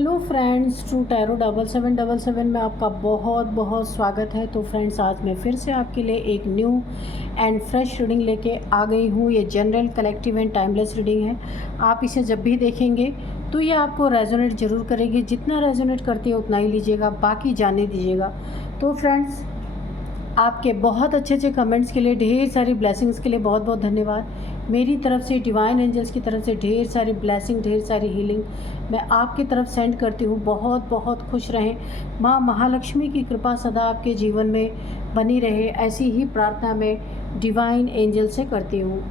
Hello friends, true tarot 7777 में आपका बहुत बहुत स्वागत है। तो फ्रेंड्स, आज मैं फिर से आपके लिए एक न्यू एंड फ्रेश रीडिंग लेके आ गई हूँ। ये general, collective and timeless reading है। आप इसे जब भी देखेंगे तो ये आपको रेजोनेट ज़रूर करेगी। जितना रेजोनेट करती है उतना ही लीजिएगा, बाकी जाने दीजिएगा। तो फ्रेंड्स, आपके बहुत अच्छे अच्छे कमेंट्स के लिए, ढेर सारी ब्लेसिंग्स के लिए बहुत बहुत धन्यवाद। मेरी तरफ से, डिवाइन एंजल्स की तरफ से ढेर सारी ब्लेसिंग, ढेर सारी हीलिंग मैं आपकी तरफ सेंड करती हूँ। बहुत बहुत खुश रहें। माँ महालक्ष्मी की कृपा सदा आपके जीवन में बनी रहे, ऐसी ही प्रार्थना मैं डिवाइन एंजल से करती हूँ।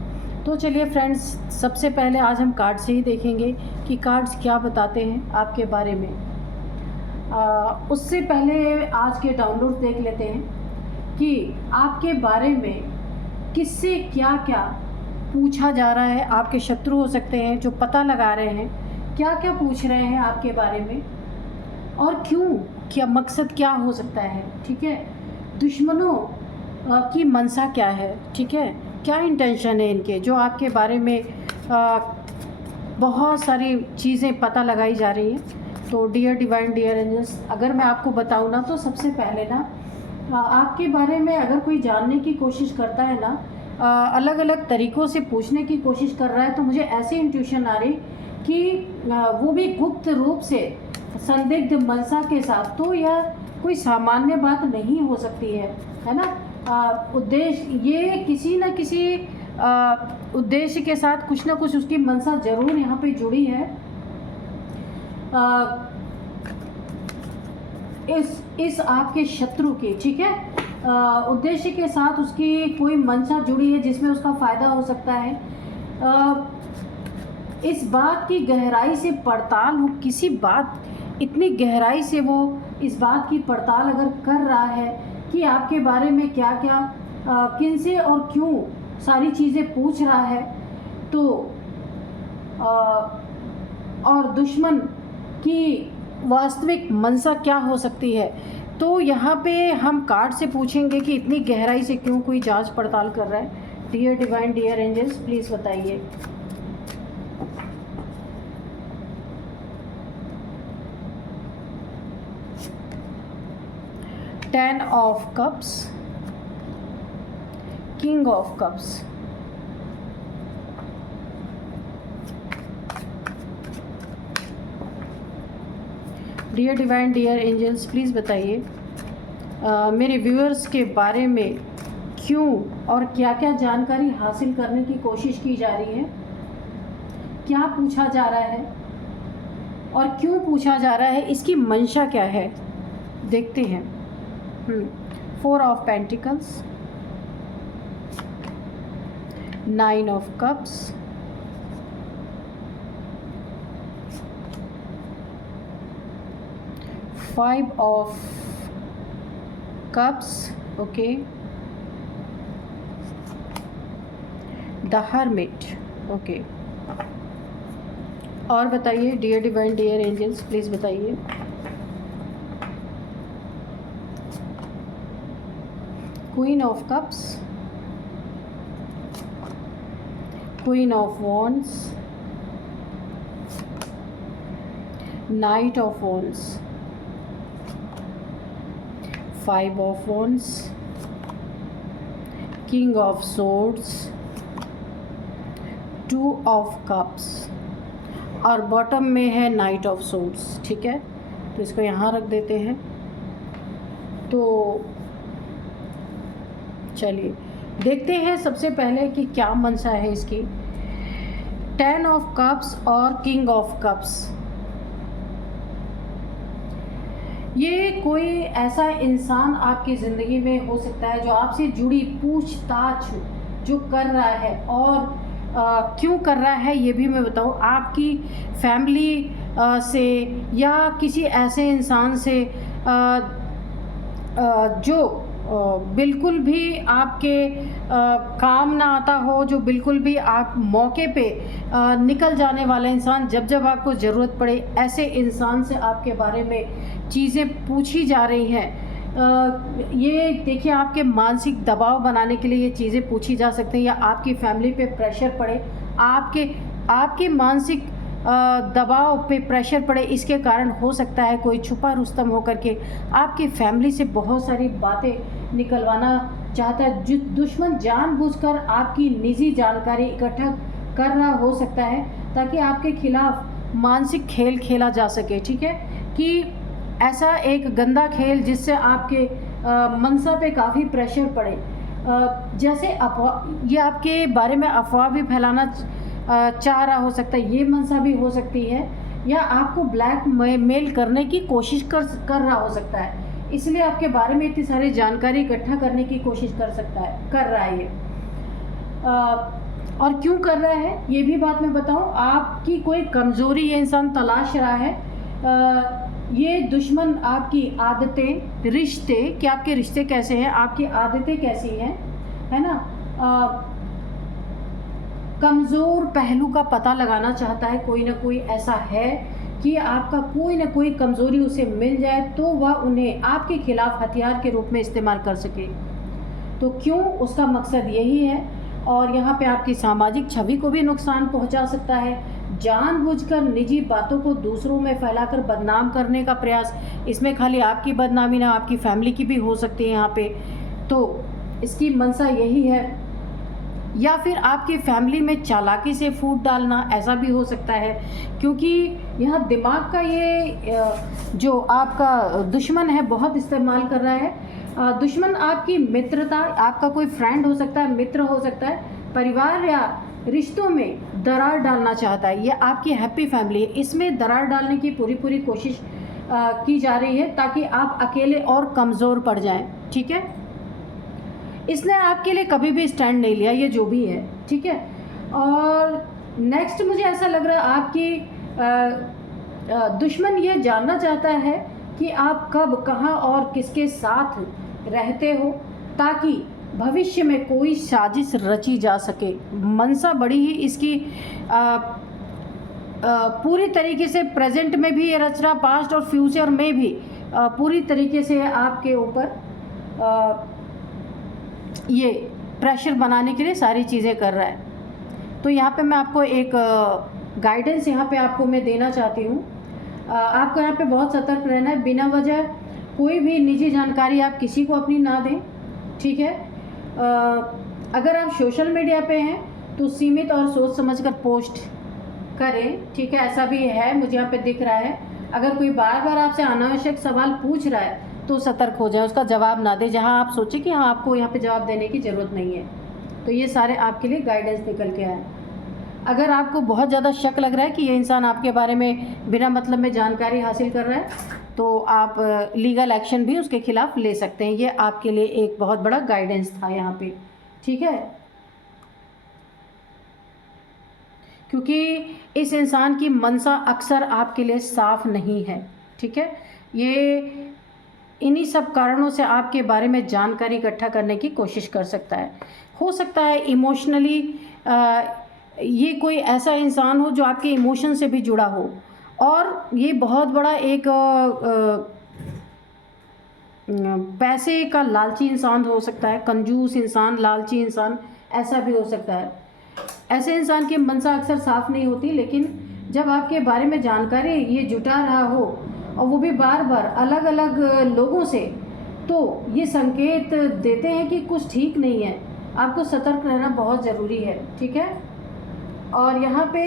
तो चलिए फ्रेंड्स, सबसे पहले आज हम कार्ड से ही देखेंगे कि कार्ड्स क्या बताते हैं आपके बारे में। उससे पहले आज के डाउनलोड देख लेते हैं कि आपके बारे में किससे क्या क्या पूछा जा रहा है। आपके शत्रु हो सकते हैं जो पता लगा रहे हैं, क्या क्या पूछ रहे हैं आपके बारे में और क्यों, क्या मकसद क्या हो सकता है। ठीक है, दुश्मनों की मनसा क्या है। ठीक है, क्या इंटेंशन है इनके, जो आपके बारे में बहुत सारी चीज़ें पता लगाई जा रही हैं। तो डियर डिवाइन, डियर एंजल्स, अगर मैं आपको बताऊँ ना, तो सबसे पहले ना आपके बारे में अगर कोई जानने की कोशिश करता है ना, अलग अलग तरीक़ों से पूछने की कोशिश कर रहा है, तो मुझे ऐसी इंट्यूशन आ रही कि वो भी गुप्त रूप से, संदिग्ध मनसा के साथ। तो यह कोई सामान्य बात नहीं हो सकती है ना। उद्देश्य, ये किसी न किसी उद्देश्य के साथ कुछ ना कुछ उसकी मनसा ज़रूर यहाँ पे जुड़ी है। इस आपके शत्रु की, ठीक है, उद्देश्य के साथ उसकी कोई मंशा जुड़ी है जिसमें उसका फ़ायदा हो सकता है। इस बात की गहराई से पड़ताल हो, किसी बात इतनी गहराई से वो इस बात की पड़ताल अगर कर रहा है कि आपके बारे में क्या क्या, किन से और क्यों सारी चीज़ें पूछ रहा है, तो और दुश्मन की वास्तविक मनसा क्या हो सकती है। तो यहाँ पे हम कार्ड से पूछेंगे कि इतनी गहराई से क्यों कोई जांच पड़ताल कर रहा है। Dear divine, dear angels, please बताइए। Ten of cups, king of cups, dear divine, dear angels, please बताइए मेरे व्यूअर्स के बारे में क्यों और क्या क्या जानकारी हासिल करने की कोशिश की जा रही है, क्या पूछा जा रहा है और क्यों पूछा जा रहा है, इसकी मंशा क्या है, देखते हैं। 4 of pentacles, 9 of cups, 5 of cups, okay, the hermit, okay। और बताइए dear divine, dear angels, please बताइए। Queen of cups, queen of wands, knight of wands, 5 of wands, king of swords, 2 of cups और bottom में है night of swords। ठीक है, तो इसको यहाँ रख देते हैं। तो चलिए देखते हैं सबसे पहले कि क्या मनसा है इसकी। 10 ऑफ कप्स और किंग ऑफ कप्स, ये कोई ऐसा इंसान आपकी ज़िंदगी में हो सकता है जो आपसे जुड़ी पूछताछ जो कर रहा है, और क्यों कर रहा है ये भी मैं बताऊँ। आपकी फैमिली से या किसी ऐसे इंसान से जो बिल्कुल भी आपके काम ना आता हो, जो बिल्कुल भी आप मौके पे निकल जाने वाला इंसान, जब जब आपको ज़रूरत पड़े, ऐसे इंसान से आपके बारे में चीज़ें पूछी जा रही हैं। ये देखिए, आपके मानसिक दबाव बनाने के लिए ये चीज़ें पूछी जा सकती हैं, या आपकी फैमिली पे प्रेशर पड़े, आपके मानसिक दबाव पे प्रेशर पड़े, इसके कारण हो सकता है कोई छुपा रुस्तम होकर के आपकी फैमिली से बहुत सारी बातें निकलवाना चाहता है। जो दुश्मन जानबूझकर आपकी निजी जानकारी इकट्ठा कर रहा हो सकता है ताकि आपके खिलाफ मानसिक खेल खेला जा सके, ठीक है, कि ऐसा एक गंदा खेल जिससे आपके मनसा पे काफ़ी प्रेशर पड़े। जैसे अफवाह, ये आपके बारे में अफवाह भी फैलाना चाह रहा हो सकता है, ये मनसा भी हो सकती है, या आपको ब्लैक मेल करने की कोशिश कर रहा हो सकता है, इसलिए आपके बारे में इतनी सारी जानकारी इकट्ठा करने की कोशिश कर रहा है ये। और क्यों कर रहा है ये भी बात मैं बताऊं। आपकी कोई कमज़ोरी ये इंसान तलाश रहा है। ये दुश्मन आपकी आदतें, रिश्ते, कि आपके रिश्ते कैसे हैं, आपकी आदतें कैसी हैं, है ना, कमज़ोर पहलू का पता लगाना चाहता है। कोई ना कोई ऐसा है कि आपका कोई ना कोई कमज़ोरी उसे मिल जाए तो वह उन्हें आपके खिलाफ हथियार के रूप में इस्तेमाल कर सके। तो क्यों, उसका मकसद यही है। और यहाँ पे आपकी सामाजिक छवि को भी नुकसान पहुँचा सकता है। जानबूझकर निजी बातों को दूसरों में फैलाकर बदनाम करने का प्रयास, इसमें खाली आपकी बदनामी ना, आपकी फैमिली की भी हो सकती है यहाँ पे। तो इसकी मंशा यही है। या फिर आपकी फैमिली में चालाकी से फूट डालना, ऐसा भी हो सकता है, क्योंकि यहाँ दिमाग का ये जो आपका दुश्मन है बहुत इस्तेमाल कर रहा है। दुश्मन आपकी मित्रता, आपका कोई फ्रेंड हो सकता है, मित्र हो सकता है, परिवार या रिश्तों में दरार डालना चाहता है। ये आपकी हैप्पी फैमिली है, इसमें दरार डालने की पूरी कोशिश की जा रही है ताकि आप अकेले और कमज़ोर पड़ जाएं, ठीक है। इसने आपके लिए कभी भी स्टैंड नहीं लिया, ये जो भी है, ठीक है। और नेक्स्ट मुझे ऐसा लग रहा है आपकी दुश्मन ये जानना चाहता है कि आप कब, कहाँ और किसके साथ रहते हो ताकि भविष्य में कोई साजिश रची जा सके। मनसा बड़ी ही इसकी पूरी तरीके से प्रेजेंट में भी ये रच रहा, पास्ट और फ्यूचर में भी पूरी तरीके से आपके ऊपर ये प्रेशर बनाने के लिए सारी चीज़ें कर रहा है। तो यहाँ पे मैं आपको एक गाइडेंस यहाँ पे आपको मैं देना चाहती हूँ। आपको यहाँ पे बहुत सतर्क रहना है। बिना वजह कोई भी निजी जानकारी आप किसी को अपनी ना दें, ठीक है। अगर आप सोशल मीडिया पे हैं तो सीमित और सोच समझकर पोस्ट करें, ठीक है। ऐसा भी है, मुझे यहाँ पे दिख रहा है। अगर कोई बार बार आपसे अनावश्यक सवाल पूछ रहा है तो सतर्क हो जाए, उसका जवाब ना दें जहाँ आप सोचें कि हाँ आपको यहाँ पे जवाब देने की ज़रूरत नहीं है। तो ये सारे आपके लिए गाइडेंस निकल के आए। अगर आपको बहुत ज़्यादा शक लग रहा है कि ये इंसान आपके बारे में बिना मतलब में जानकारी हासिल कर रहा है तो आप लीगल एक्शन भी उसके खिलाफ ले सकते हैं। ये आपके लिए एक बहुत बड़ा गाइडेंस था यहाँ पे, ठीक है। क्योंकि इस इंसान की मनसा अक्सर आपके लिए साफ नहीं है, ठीक है। ये इन्हीं सब कारणों से आपके बारे में जानकारी इकट्ठा करने की कोशिश कर सकता है। हो सकता है इमोशनली ये कोई ऐसा इंसान हो जो आपके इमोशन से भी जुड़ा हो, और ये बहुत बड़ा एक पैसे का लालची इंसान हो सकता है, कंजूस इंसान, लालची इंसान, ऐसा भी हो सकता है। ऐसे इंसान की मनसा अक्सर साफ नहीं होती, लेकिन जब आपके बारे में जानकारी ये जुटा रहा हो और वो भी बार बार अलग अलग लोगों से, तो ये संकेत देते हैं कि कुछ ठीक नहीं है। आपको सतर्क रहना बहुत ज़रूरी है, ठीक है। और यहाँ पे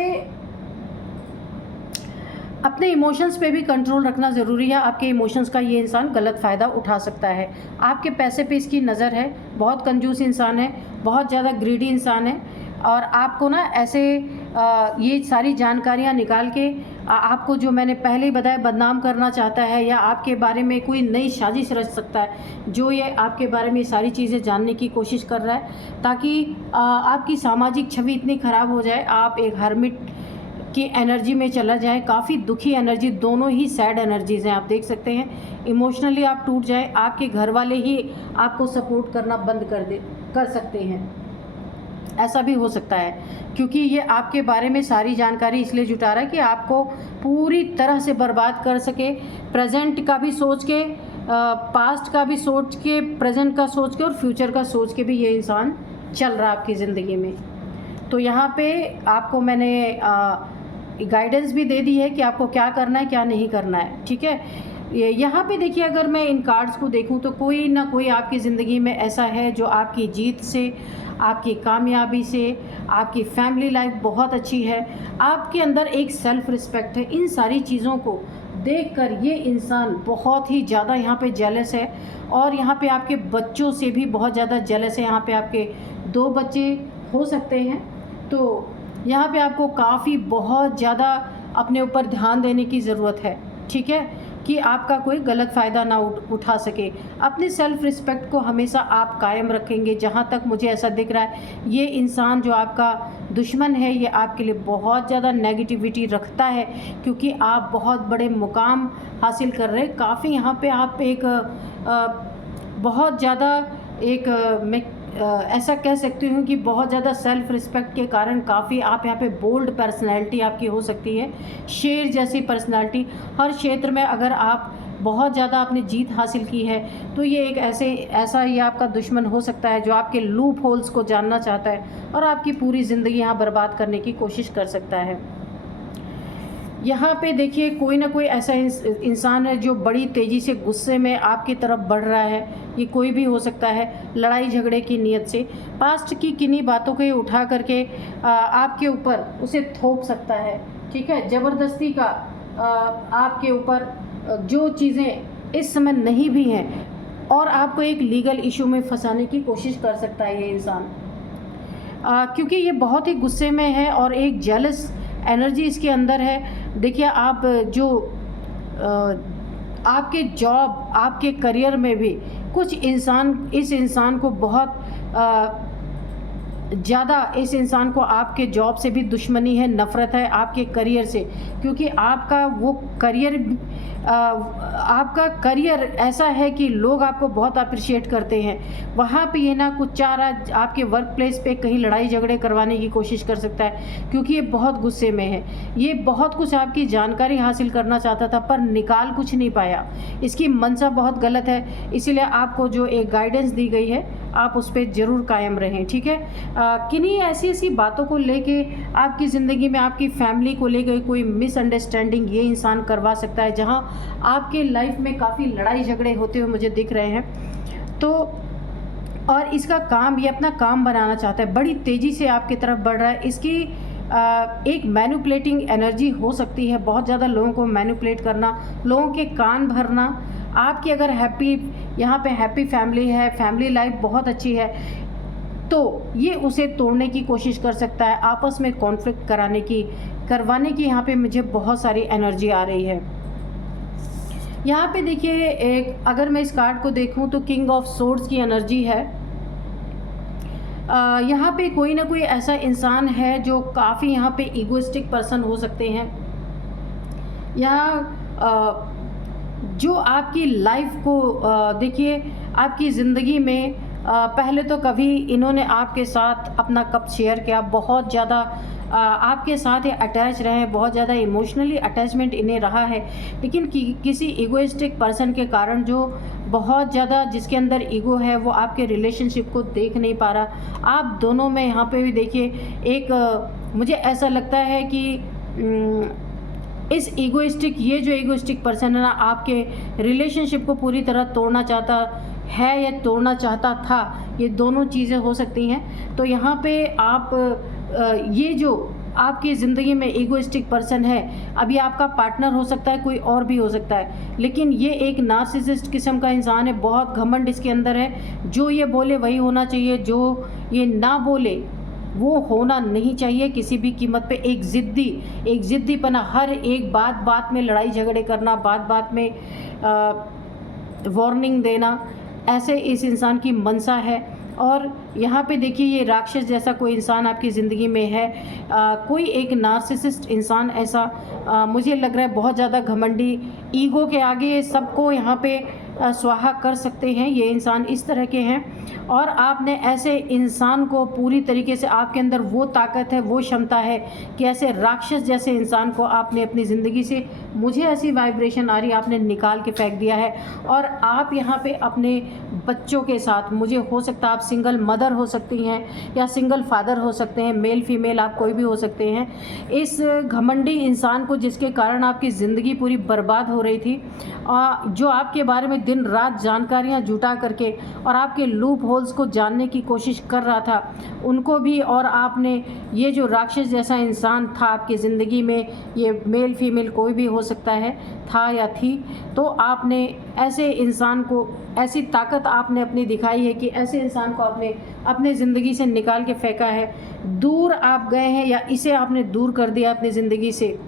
अपने इमोशंस पे भी कंट्रोल रखना ज़रूरी है। आपके इमोशंस का ये इंसान गलत फ़ायदा उठा सकता है। आपके पैसे पे इसकी नज़र है, बहुत कंजूस इंसान है, बहुत ज़्यादा ग्रीडी इंसान है, और आपको ना ऐसे ये सारी जानकारियाँ निकाल के आपको, जो मैंने पहले ही बताया, बदनाम करना चाहता है, या आपके बारे में कोई नई साजिश रच सकता है जो ये आपके बारे में सारी चीज़ें जानने की कोशिश कर रहा है, ताकि आपकी सामाजिक छवि इतनी ख़राब हो जाए, आप एक हर्मिट की एनर्जी में चला जाए, काफ़ी दुखी एनर्जी, दोनों ही सैड एनर्जीज़ हैं, आप देख सकते हैं। इमोशनली आप टूट जाए, आपके घर वाले ही आपको सपोर्ट करना बंद कर सकते हैं, ऐसा भी हो सकता है। क्योंकि ये आपके बारे में सारी जानकारी इसलिए जुटा रहा है कि आपको पूरी तरह से बर्बाद कर सके। प्रेजेंट का भी सोच के, पास्ट का भी सोच के, प्रेजेंट का सोच के और फ्यूचर का सोच के भी ये इंसान चल रहा है आपकी ज़िंदगी में। तो यहाँ पे आपको मैंने गाइडेंस भी दे दी है कि आपको क्या करना है क्या नहीं करना है, ठीक है। यहाँ पे देखिए, अगर मैं इन कार्ड्स को देखूँ तो कोई ना कोई आपकी ज़िंदगी में ऐसा है जो आपकी जीत से, आपकी कामयाबी से, आपकी फैमिली लाइफ बहुत अच्छी है, आपके अंदर एक सेल्फ़ रिस्पेक्ट है। इन सारी चीज़ों को देखकर ये इंसान बहुत ही ज़्यादा यहाँ पे जेलस है, और यहाँ पे आपके बच्चों से भी बहुत ज़्यादा जेलस है। यहाँ पे आपके 2 बच्चे हो सकते हैं, तो यहाँ पे आपको काफ़ी बहुत ज़्यादा अपने ऊपर ध्यान देने की ज़रूरत है, ठीक है, कि आपका कोई गलत फ़ायदा ना उठा सके। अपने सेल्फ़ रिस्पेक्ट को हमेशा आप कायम रखेंगे। जहाँ तक मुझे ऐसा दिख रहा है, ये इंसान जो आपका दुश्मन है, ये आपके लिए बहुत ज़्यादा नेगेटिविटी रखता है, क्योंकि आप बहुत बड़े मुकाम हासिल कर रहे हैं। काफ़ी यहाँ पे आप एक बहुत ज़्यादा एक मैं ऐसा कह सकती हूँ कि बहुत ज़्यादा सेल्फ़ रिस्पेक्ट के कारण काफ़ी आप यहाँ पे बोल्ड पर्सनैलिटी आपकी हो सकती है, शेर जैसी पर्सनैलिटी। हर क्षेत्र में अगर आप बहुत ज़्यादा आपने जीत हासिल की है, तो ये एक ऐसा ये आपका दुश्मन हो सकता है जो आपके लूप होल्स को जानना चाहता है और आपकी पूरी ज़िंदगी यहाँ बर्बाद करने की कोशिश कर सकता है। यहाँ पे देखिए, कोई ना कोई ऐसा इंसान है जो बड़ी तेज़ी से गुस्से में आपकी तरफ बढ़ रहा है। ये कोई भी हो सकता है, लड़ाई झगड़े की नीयत से पास्ट की किन्हीं बातों को उठा करके आपके ऊपर उसे थोप सकता है, ठीक है। ज़बरदस्ती का आपके ऊपर जो चीज़ें इस समय नहीं भी हैं, और आपको एक लीगल इशू में फंसाने की कोशिश कर सकता है ये इंसान, क्योंकि ये बहुत ही गुस्से में है और एक जेलस एनर्जी इसके अंदर है। देखिए, आप जो आपके जॉब, आपके करियर में भी कुछ इस इंसान को बहुत ज़्यादा, इस इंसान को आपके जॉब से भी दुश्मनी है, नफ़रत है आपके करियर से, क्योंकि आपका वो करियर आपका करियर ऐसा है कि लोग आपको बहुत अप्रिशिएट करते हैं। वहाँ पे ये ना कुछ चाह रहा आपके वर्क प्लेस पे कहीं लड़ाई झगड़े करवाने की कोशिश कर सकता है, क्योंकि ये बहुत गुस्से में है। ये बहुत कुछ आपकी जानकारी हासिल करना चाहता था पर निकाल कुछ नहीं पाया। इसकी मंशा बहुत गलत है, इसीलिए आपको जो एक गाइडेंस दी गई है आप उस पर ज़रूर कायम रहें, ठीक है। किन्हीं ऐसी बातों को लेके आपकी ज़िंदगी में आपकी फैमिली को लेकर कोई मिसअंडरस्टैंडिंग ये इंसान करवा सकता है, जहाँ आपके लाइफ में काफ़ी लड़ाई झगड़े होते हुए मुझे दिख रहे हैं। तो और इसका काम, ये अपना काम बनाना चाहता है, बड़ी तेज़ी से आपकी तरफ बढ़ रहा है। इसकी एक मैनिपुलेटिंग एनर्जी हो सकती है, बहुत ज़्यादा लोगों को मैनिपुलेट करना, लोगों के कान भरना। आपकी अगर यहाँ पे हैप्पी फैमिली है, फैमिली लाइफ बहुत अच्छी है, तो ये उसे तोड़ने की कोशिश कर सकता है, आपस में कॉन्फ्लिक्ट करवाने की यहाँ पे मुझे बहुत सारी एनर्जी आ रही है। यहाँ पे देखिए, अगर मैं इस कार्ड को देखूँ तो किंग ऑफ सोर्ड्स की एनर्जी है। यहाँ पे कोई ना कोई ऐसा इंसान है जो काफ़ी यहाँ पे ईगोइस्टिक पर्सन हो सकते हैं, यहाँ जो आपकी लाइफ को देखिए, आपकी ज़िंदगी में पहले तो कभी इन्होंने आपके साथ अपना कप शेयर किया, बहुत ज़्यादा आपके साथ ये अटैच रहे, बहुत ज़्यादा इमोशनली अटैचमेंट इन्हें रहा है, लेकिन किसी ईगोइस्टिक पर्सन के कारण, जो बहुत ज़्यादा जिसके अंदर ईगो है, वो आपके रिलेशनशिप को देख नहीं पा रहा। आप दोनों में यहाँ पे भी देखिए मुझे ऐसा लगता है कि ये जो ईगोइस्टिक पर्सन है ना, आपके रिलेशनशिप को पूरी तरह तोड़ना चाहता है या तोड़ना चाहता था, ये दोनों चीज़ें हो सकती हैं। तो यहाँ पे आप ये जो आपकी ज़िंदगी में ईगोइस्टिक पर्सन है, अभी आपका पार्टनर हो सकता है, कोई और भी हो सकता है, लेकिन ये एक नार्सिसिस्ट किस्म का इंसान है, बहुत घमंड इसके अंदर है। जो ये बोले वही होना चाहिए, जो ये ना बोले वो होना नहीं चाहिए किसी भी कीमत पे। एक ज़िद्दीपना, हर एक बात में लड़ाई झगड़े करना, बात में वार्निंग देना, ऐसे इस इंसान की मंशा है। और यहाँ पे देखिए, ये राक्षस जैसा कोई इंसान आपकी ज़िंदगी में है, कोई एक नार्सिसिस्ट इंसान ऐसा मुझे लग रहा है, बहुत ज़्यादा घमंडी, ईगो के आगे सबको यहाँ पे स्वाहा कर सकते हैं, ये इंसान इस तरह के हैं। और आपने ऐसे इंसान को पूरी तरीके से, आपके अंदर वो ताकत है, वो क्षमता है कि ऐसे राक्षस जैसे इंसान को आपने अपनी ज़िंदगी से, मुझे ऐसी वाइब्रेशन आ रही है, आपने निकाल के फेंक दिया है। और आप यहाँ पे अपने बच्चों के साथ, मुझे हो सकता है आप सिंगल मदर हो सकती हैं या सिंगल फादर हो सकते हैं, मेल फीमेल आप कोई भी हो सकते हैं। इस घमंडी इंसान को जिसके कारण आपकी ज़िंदगी पूरी बर्बाद हो रही थी, जो आपके बारे में दिन रात जानकारियाँ जुटा करके और आपके लूप होल्स को जानने की कोशिश कर रहा था, उनको भी, और आपने ये जो राक्षस जैसा इंसान था आपकी ज़िंदगी में, ये मेल फीमेल कोई भी हो सकता है, था या थी, तो आपने ऐसे इंसान को, ऐसी ताकत आपने अपनी दिखाई है कि ऐसे इंसान को आपने अपने ज़िंदगी से निकाल के फेंका है। दूर आप गए हैं या इसे आपने दूर कर दिया अपनी ज़िंदगी से,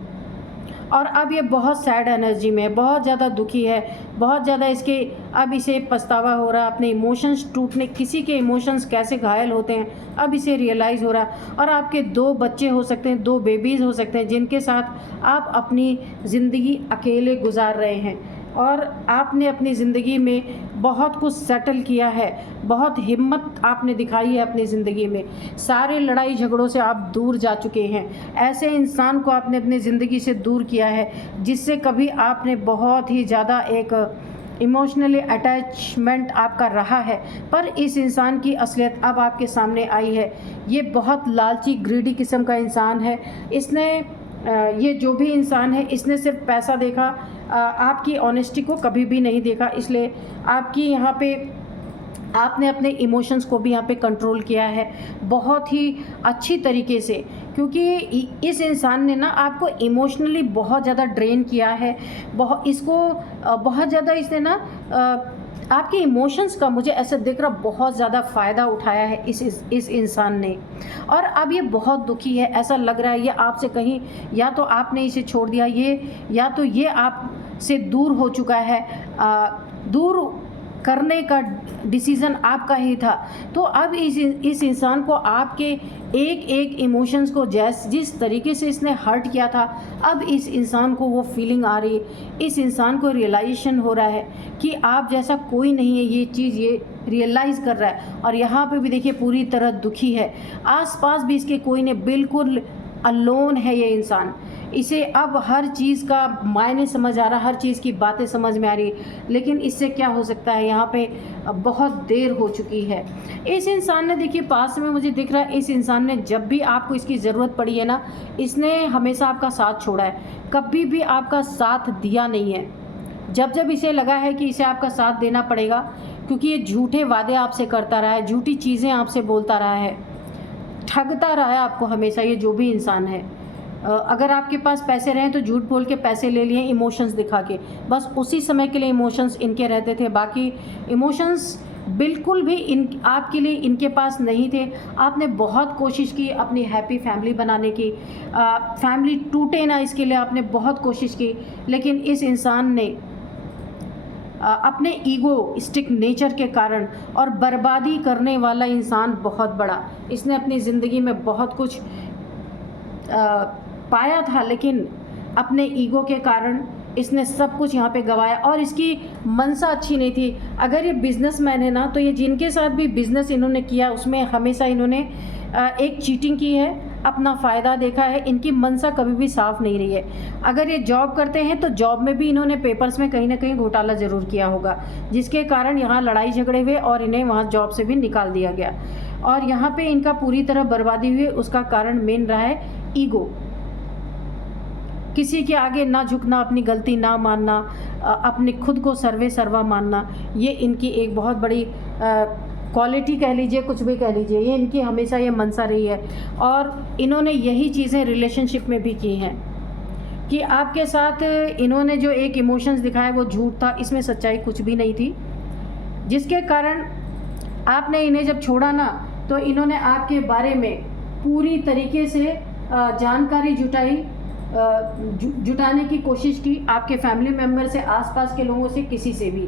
और अब ये बहुत सैड एनर्जी में है, बहुत ज़्यादा दुखी है, बहुत ज़्यादा इसके, अब इसे पछतावा हो रहा है, अपने इमोशंस टूटने, किसी के इमोशंस कैसे घायल होते हैं अब इसे रियलाइज़ हो रहा है। और आपके 2 बच्चे हो सकते हैं, 2 बेबीज़ हो सकते हैं, जिनके साथ आप अपनी ज़िंदगी अकेले गुजार रहे हैं, और आपने अपनी ज़िंदगी में बहुत कुछ सेटल किया है, बहुत हिम्मत आपने दिखाई है अपनी ज़िंदगी में, सारे लड़ाई झगड़ों से आप दूर जा चुके हैं। ऐसे इंसान को आपने अपनी ज़िंदगी से दूर किया है जिससे कभी आपने बहुत ही ज़्यादा एक इमोशनली अटैचमेंट आपका रहा है, पर इस इंसान की असलियत अब आपके सामने आई है। ये बहुत लालची, ग्रीडी किस्म का इंसान है। इसने ये जो भी इंसान है, इसने सिर्फ पैसा देखा, आपकी ऑनेस्टी को कभी भी नहीं देखा। इसलिए आपकी यहाँ पे, आपने अपने इमोशंस को भी यहाँ पे कंट्रोल किया है बहुत ही अच्छी तरीके से, क्योंकि इस इंसान ने ना आपको इमोशनली बहुत ज़्यादा ड्रेन किया है, बहुत ज़्यादा इसने ना आपके इमोशंस का, मुझे ऐसा दिख रहा, बहुत ज़्यादा फ़ायदा उठाया है इस इंसान ने। और अब ये बहुत दुखी है, ऐसा लग रहा है ये आपसे कहीं, या तो आपने इसे छोड़ दिया, या तो ये आपसे दूर हो चुका है, दूर करने का डिसीज़न आपका ही था। तो अब इस इंसान को आपके एक इमोशंस को जिस तरीके से इसने हर्ट किया था, अब इस इंसान को वो फीलिंग आ रही है, इस इंसान को रियलाइजेशन हो रहा है कि आप जैसा कोई नहीं है, ये चीज़ ये रियलाइज़ कर रहा है। और यहाँ पे भी देखिए पूरी तरह दुखी है, आसपास भी इसके कोई नहीं, बिल्कुल अलोन है ये इंसान। इसे अब हर चीज़ का मायने समझ आ रहा, हर चीज़ की बातें समझ में आ रही, लेकिन इससे क्या हो सकता है, यहाँ पे बहुत देर हो चुकी है। इस इंसान ने, देखिए पास में मुझे दिख रहा है, इस इंसान ने जब भी आपको इसकी ज़रूरत पड़ी है ना, इसने हमेशा आपका साथ छोड़ा है, कभी भी आपका साथ दिया नहीं है। जब इसे लगा है कि इसे आपका साथ देना पड़ेगा, क्योंकि ये झूठे वादे आपसे करता रहा है, झूठी चीज़ें आपसे बोलता रहा है, ठगता रहा है आपको हमेशा, ये जो भी इंसान है। अगर आपके पास पैसे रहें तो झूठ बोल के पैसे ले लिए, इमोशंस दिखा के, बस उसी समय के लिए इमोशंस इनके रहते थे, बाकी इमोशंस बिल्कुल भी आपके लिए इनके पास नहीं थे। आपने बहुत कोशिश की अपनी हैप्पी फैमिली बनाने की, फैमिली टूटे ना इसके लिए आपने बहुत कोशिश की, लेकिन इस इंसान ने अपने ईगोइस्टिक नेचर के कारण, और बर्बादी करने वाला इंसान बहुत बड़ा, इसने अपनी ज़िंदगी में बहुत कुछ पाया था, लेकिन अपने ईगो के कारण इसने सब कुछ यहाँ पे गवाया, और इसकी मनसा अच्छी नहीं थी। अगर ये बिजनेसमैन है ना, तो ये जिनके साथ भी बिज़नेस इन्होंने किया उसमें हमेशा इन्होंने एक चीटिंग की है, अपना फ़ायदा देखा है, इनकी मनसा कभी भी साफ़ नहीं रही है। अगर ये जॉब करते हैं तो जॉब में भी इन्होंने पेपर्स में कहीं ना कहीं घोटाला ज़रूर किया होगा, जिसके कारण यहाँ लड़ाई झगड़े हुए और इन्हें वहाँ जॉब से भी निकाल दिया गया, और यहाँ पे इनका पूरी तरह बर्बादी हुई। उसका कारण मेन रहा है ईगो, किसी के आगे ना झुकना, अपनी गलती ना मानना, अपने खुद को सर्वे सर्वा मानना, ये इनकी एक बहुत बड़ी क्वालिटी कह लीजिए, कुछ भी कह लीजिए, ये इनकी हमेशा ये मनसा रही है। और इन्होंने यही चीज़ें रिलेशनशिप में भी की हैं कि आपके साथ इन्होंने जो एक इमोशंस दिखाया वो झूठ था, इसमें सच्चाई कुछ भी नहीं थी, जिसके कारण आपने इन्हें जब छोड़ा ना, तो इन्होंने आपके बारे में पूरी तरीके से जानकारी जुटाने की कोशिश की, आपके फैमिली मेम्बर से, आसपास के लोगों से, किसी से भी,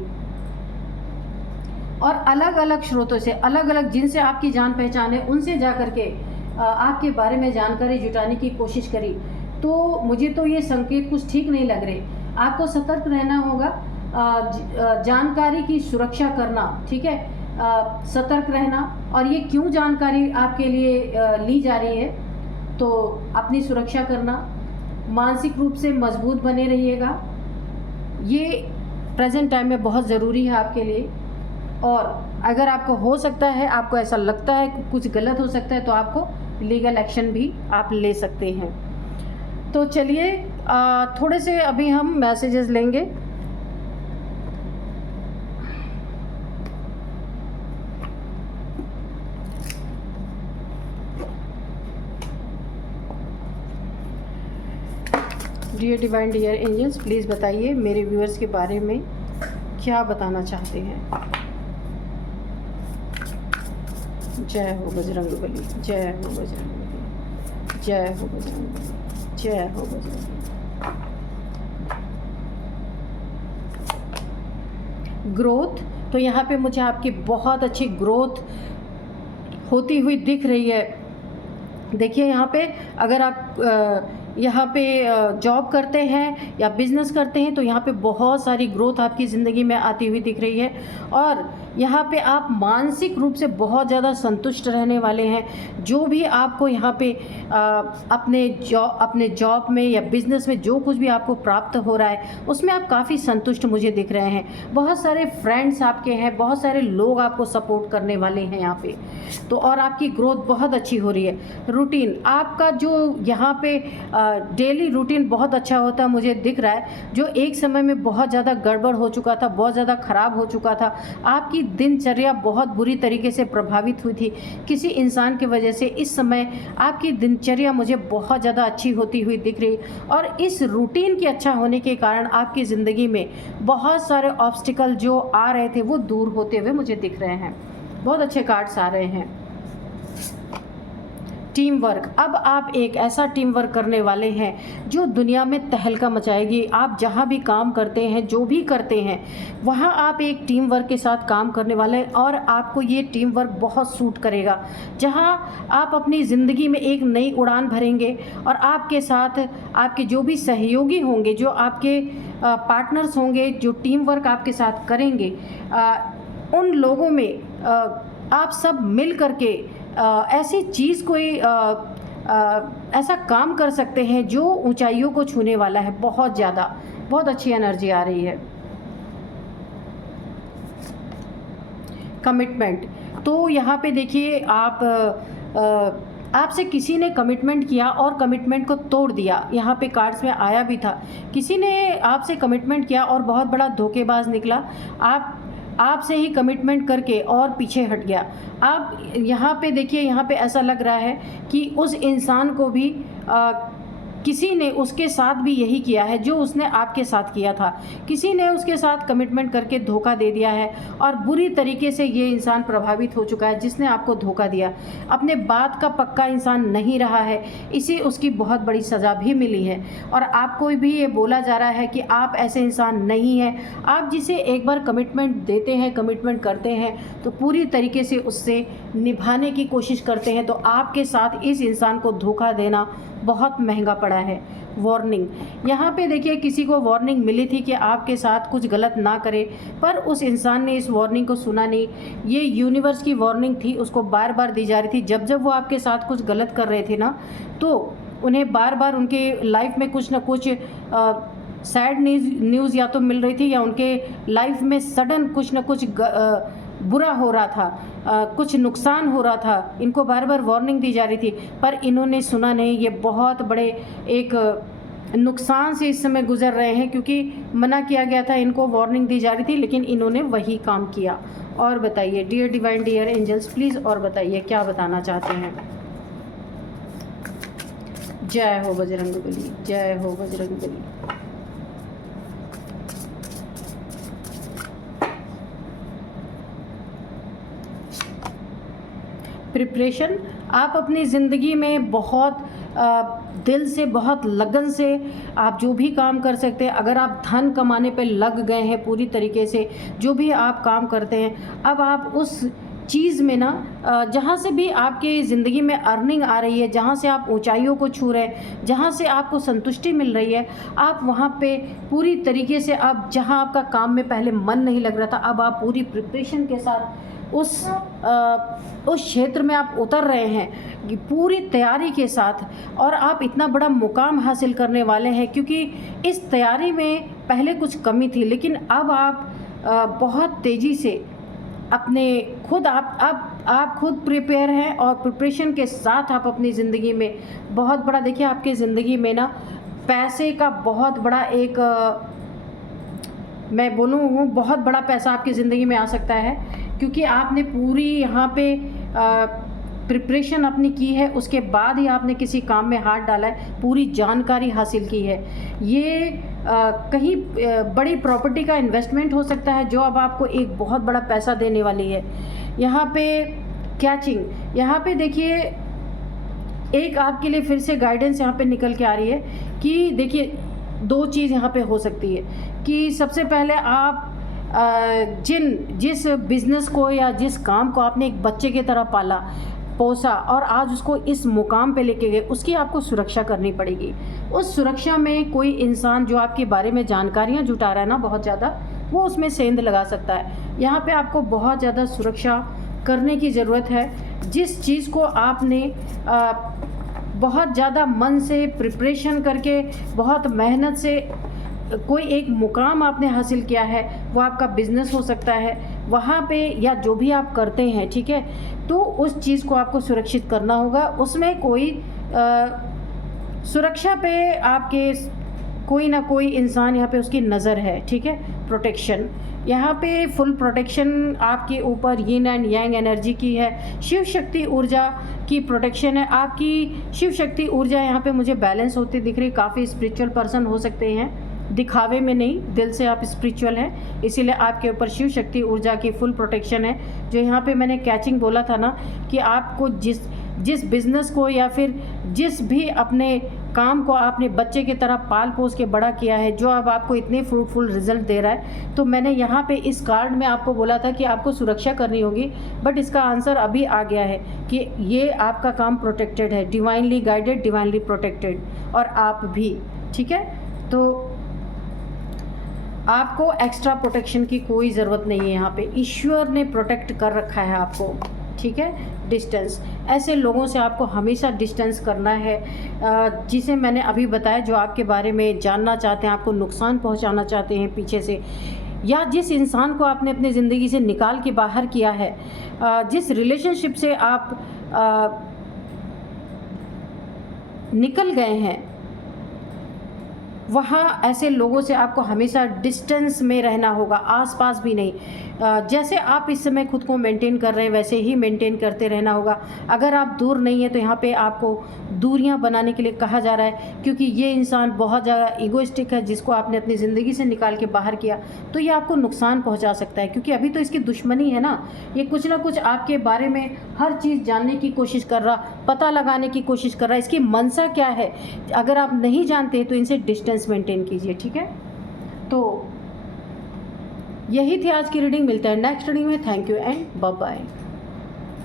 और अलग अलग स्रोतों से, अलग अलग जिनसे आपकी जान पहचान है, उनसे जा कर के आपके बारे में जानकारी जुटाने की कोशिश करी। तो मुझे तो ये संकेत कुछ ठीक नहीं लग रहे। आपको सतर्क रहना होगा, जानकारी की सुरक्षा करना, ठीक है, सतर्क रहना। और ये क्यों जानकारी आपके लिए ली जा रही है, तो अपनी सुरक्षा करना, मानसिक रूप से मजबूत बने रहिएगा, ये प्रेजेंट टाइम में बहुत ज़रूरी है आपके लिए। और अगर आपको हो सकता है, आपको ऐसा लगता है कि कुछ गलत हो सकता है, तो आपको लीगल एक्शन भी आप ले सकते हैं। तो चलिए थोड़े से अभी हम मैसेजेस लेंगे। Dear divine, dear angels, please बताइए मेरे व्यूअर्स के बारे में क्या बताना चाहते हैं। जय हो बजरंगबली, जय हो बजरंगबली, जय हो बजरंगबली, जय हो बजरंगबली। ग्रोथ, तो यहाँ पे मुझे आपकी बहुत अच्छी ग्रोथ होती हुई दिख रही है। देखिए यहाँ पे अगर आप यहाँ पे जॉब करते हैं या बिज़नेस करते हैं, तो यहाँ पे बहुत सारी ग्रोथ आपकी ज़िंदगी में आती हुई दिख रही है। और यहाँ पे आप मानसिक रूप से बहुत ज़्यादा संतुष्ट रहने वाले हैं। जो भी आपको यहाँ पे अपने जॉब में या बिज़नेस में जो कुछ भी आपको प्राप्त हो रहा है, उसमें आप काफ़ी संतुष्ट मुझे दिख रहे हैं। बहुत सारे फ्रेंड्स आपके हैं, बहुत सारे लोग आपको सपोर्ट करने वाले हैं यहाँ पे। तो और आपकी ग्रोथ बहुत अच्छी हो रही है। रूटीन आपका जो यहाँ पे डेली रूटीन बहुत अच्छा होता मुझे दिख रहा है। जो एक समय में बहुत ज़्यादा गड़बड़ हो चुका था, बहुत ज़्यादा ख़राब हो चुका था, आपकी दिनचर्या बहुत बुरी तरीके से प्रभावित हुई थी किसी इंसान की वजह से। इस समय आपकी दिनचर्या मुझे बहुत ज़्यादा अच्छी होती हुई दिख रही। और इस रूटीन के अच्छा होने के कारण आपकी ज़िंदगी में बहुत सारे ऑब्स्टिकल जो आ रहे थे वो दूर होते हुए मुझे दिख रहे हैं। बहुत अच्छे कार्ड्स आ रहे हैं। टीम वर्क, अब आप एक ऐसा टीम वर्क करने वाले हैं जो दुनिया में तहलका मचाएगी। आप जहाँ भी काम करते हैं, जो भी करते हैं, वहाँ आप एक टीम वर्क के साथ काम करने वाले हैं और आपको ये टीम वर्क बहुत सूट करेगा। जहाँ आप अपनी ज़िंदगी में एक नई उड़ान भरेंगे और आपके साथ आपके जो भी सहयोगी होंगे, जो आपके पार्टनर्स होंगे, जो टीम वर्क आपके साथ करेंगे, उन लोगों में आप सब मिल करके ऐसी चीज़ कोई ऐसा काम कर सकते हैं जो ऊंचाइयों को छूने वाला है। बहुत ज़्यादा, बहुत अच्छी एनर्जी आ रही है। कमिटमेंट, तो यहाँ पे देखिए आपसे किसी ने कमिटमेंट किया और कमिटमेंट को तोड़ दिया। यहाँ पे कार्ड्स में आया भी था, किसी ने आपसे कमिटमेंट किया और बहुत बड़ा धोखेबाज निकला। आपसे ही कमिटमेंट करके और पीछे हट गया। आप यहाँ पे देखिए, यहाँ पे ऐसा लग रहा है कि उस इंसान को भी किसी ने उसके साथ भी यही किया है जो उसने आपके साथ किया था। किसी ने उसके साथ कमिटमेंट करके धोखा दे दिया है और बुरी तरीके से ये इंसान प्रभावित हो चुका है जिसने आपको धोखा दिया। अपने बात का पक्का इंसान नहीं रहा है, इसे उसकी बहुत बड़ी सज़ा भी मिली है। और आपको भी ये बोला जा रहा है कि आप ऐसे इंसान नहीं हैं। आप जिसे एक बार कमिटमेंट देते हैं, कमिटमेंट करते हैं, तो पूरी तरीके से उससे निभाने की कोशिश करते हैं। तो आपके साथ इस इंसान को धोखा देना बहुत महंगा पड़ा है। वार्निंग, यहाँ पे देखिए किसी को वार्निंग मिली थी कि आपके साथ कुछ गलत ना करे, पर उस इंसान ने इस वार्निंग को सुना नहीं। ये यूनिवर्स की वार्निंग थी, उसको बार बार दी जा रही थी। जब जब वो आपके साथ कुछ गलत कर रहे थे ना, तो उन्हें बार बार उनके लाइफ में कुछ ना कुछ सैड न्यूज़ या तो मिल रही थी, या उनके लाइफ में सडन कुछ ना कुछ बुरा हो रहा था, कुछ नुकसान हो रहा था। इनको बार बार वार्निंग दी जा रही थी, पर इन्होंने सुना नहीं। ये बहुत बड़े एक नुकसान से इस समय गुजर रहे हैं, क्योंकि मना किया गया था, इनको वार्निंग दी जा रही थी, लेकिन इन्होंने वही काम किया। और बताइए dear divine, dear angels, please और बताइए क्या बताना चाहते हैं। जय हो बजरंगबली, जय हो बजरंगबली। प्रिपरेशन, आप अपनी ज़िंदगी में बहुत दिल से, बहुत लगन से आप जो भी काम कर सकते हैं। अगर आप धन कमाने पे लग गए हैं पूरी तरीके से, जो भी आप काम करते हैं, अब आप उस चीज़ में ना, जहाँ से भी आपकी ज़िंदगी में अर्निंग आ रही है, जहाँ से आप ऊंचाइयों को छू रहे हैं, जहाँ से आपको संतुष्टि मिल रही है, आप वहाँ पे पूरी तरीके से, अब जहाँ आपका काम में पहले मन नहीं लग रहा था, अब आप पूरी प्रिपरेशन के साथ उस क्षेत्र में आप उतर रहे हैं पूरी तैयारी के साथ, और आप इतना बड़ा मुकाम हासिल करने वाले हैं, क्योंकि इस तैयारी में पहले कुछ कमी थी, लेकिन अब आप बहुत तेज़ी से अपने खुद आप खुद प्रिपेयर हैं, और प्रिपरेशन के साथ आप अपनी ज़िंदगी में बहुत बड़ा, देखिए आपकी ज़िंदगी में ना पैसे का बहुत बड़ा एक मैं बोलूँ बहुत बड़ा पैसा आपकी ज़िंदगी में आ सकता है, क्योंकि आपने पूरी यहाँ पे प्रिपरेशन अपनी की है, उसके बाद ही आपने किसी काम में हाथ डाला है, पूरी जानकारी हासिल की है। ये कहीं बड़ी प्रॉपर्टी का इन्वेस्टमेंट हो सकता है जो अब आपको एक बहुत बड़ा पैसा देने वाली है। यहाँ पे कैचिंग, यहाँ पे देखिए एक आपके लिए फिर से गाइडेंस यहाँ पे निकल के आ रही है कि देखिए दो चीज़ यहाँ पे हो सकती है कि सबसे पहले आप जिस बिज़नेस को या जिस काम को आपने एक बच्चे की तरह पाला पोसा और आज उसको इस मुकाम पे लेके गए, उसकी आपको सुरक्षा करनी पड़ेगी। उस सुरक्षा में कोई इंसान जो आपके बारे में जानकारियाँ जुटा रहा है ना बहुत ज़्यादा, वो उसमें सेंध लगा सकता है। यहाँ पे आपको बहुत ज़्यादा सुरक्षा करने की ज़रूरत है। जिस चीज़ को आपने बहुत ज़्यादा मन से प्रिपरेशन करके बहुत मेहनत से कोई एक मुकाम आपने हासिल किया है, वो आपका बिज़नेस हो सकता है वहाँ पे, या जो भी आप करते हैं, ठीक है, तो उस चीज़ को आपको सुरक्षित करना होगा। उसमें कोई सुरक्षा पे आपके कोई ना कोई इंसान यहाँ पे उसकी नज़र है, ठीक है। प्रोटेक्शन, यहाँ पे फुल प्रोटेक्शन आपके ऊपर यिन एंड यांग एनर्जी की है, शिव शक्ति ऊर्जा की प्रोटेक्शन है। आपकी शिव शक्ति ऊर्जा यहाँ पे मुझे बैलेंस होती दिख रही। काफ़ी स्पिरिचुअल पर्सन हो सकते हैं, दिखावे में नहीं, दिल से आप स्पिरिचुअल हैं, इसीलिए आपके ऊपर शिव शक्ति ऊर्जा की फुल प्रोटेक्शन है। जो यहाँ पे मैंने कैचिंग बोला था ना कि आपको जिस बिज़नेस को या फिर जिस भी अपने काम को आपने बच्चे की तरह पाल पोस के बड़ा किया है, जो अब आपको इतने फ्रूटफुल रिजल्ट दे रहा है, तो मैंने यहाँ पे इस कार्ड में आपको बोला था कि आपको सुरक्षा करनी होगी, बट इसका आंसर अभी आ गया है कि ये आपका काम प्रोटेक्टेड है, डिवाइनली गाइडेड, डिवाइनली प्रोटेक्टेड, और आप भी, ठीक है। तो आपको एक्स्ट्रा प्रोटेक्शन की कोई ज़रूरत नहीं है, यहाँ पे ईश्वर ने प्रोटेक्ट कर रखा है आपको, ठीक है। डिस्टेंस, ऐसे लोगों से आपको हमेशा डिस्टेंस करना है जिसे मैंने अभी बताया, जो आपके बारे में जानना चाहते हैं, आपको नुकसान पहुंचाना चाहते हैं पीछे से, या जिस इंसान को आपने अपनी ज़िंदगी से निकाल के बाहर किया है, जिस रिलेशनशिप से आप निकल गए हैं, वहाँ ऐसे लोगों से आपको हमेशा डिस्टेंस में रहना होगा, आसपास भी नहीं। जैसे आप इस समय खुद को मेंटेन कर रहे हैं वैसे ही मेंटेन करते रहना होगा। अगर आप दूर नहीं है तो यहाँ पे आपको दूरियाँ बनाने के लिए कहा जा रहा है, क्योंकि ये इंसान बहुत ज़्यादा ईगोइस्टिक है, जिसको आपने अपनी ज़िंदगी से निकाल के बाहर किया, तो ये आपको नुकसान पहुँचा सकता है, क्योंकि अभी तो इसकी दुश्मनी है ना। ये कुछ ना कुछ आपके बारे में हर चीज़ जानने की कोशिश कर रहा, पता लगाने की कोशिश कर रहा है, इसकी मंशा क्या है। अगर आप नहीं जानते तो इनसे डिस्टेंस मेंटेन कीजिए, ठीक है। तो यही थी आज की रीडिंग, मिलते हैं नेक्स्ट रीडिंग में। Thank you and bye bye.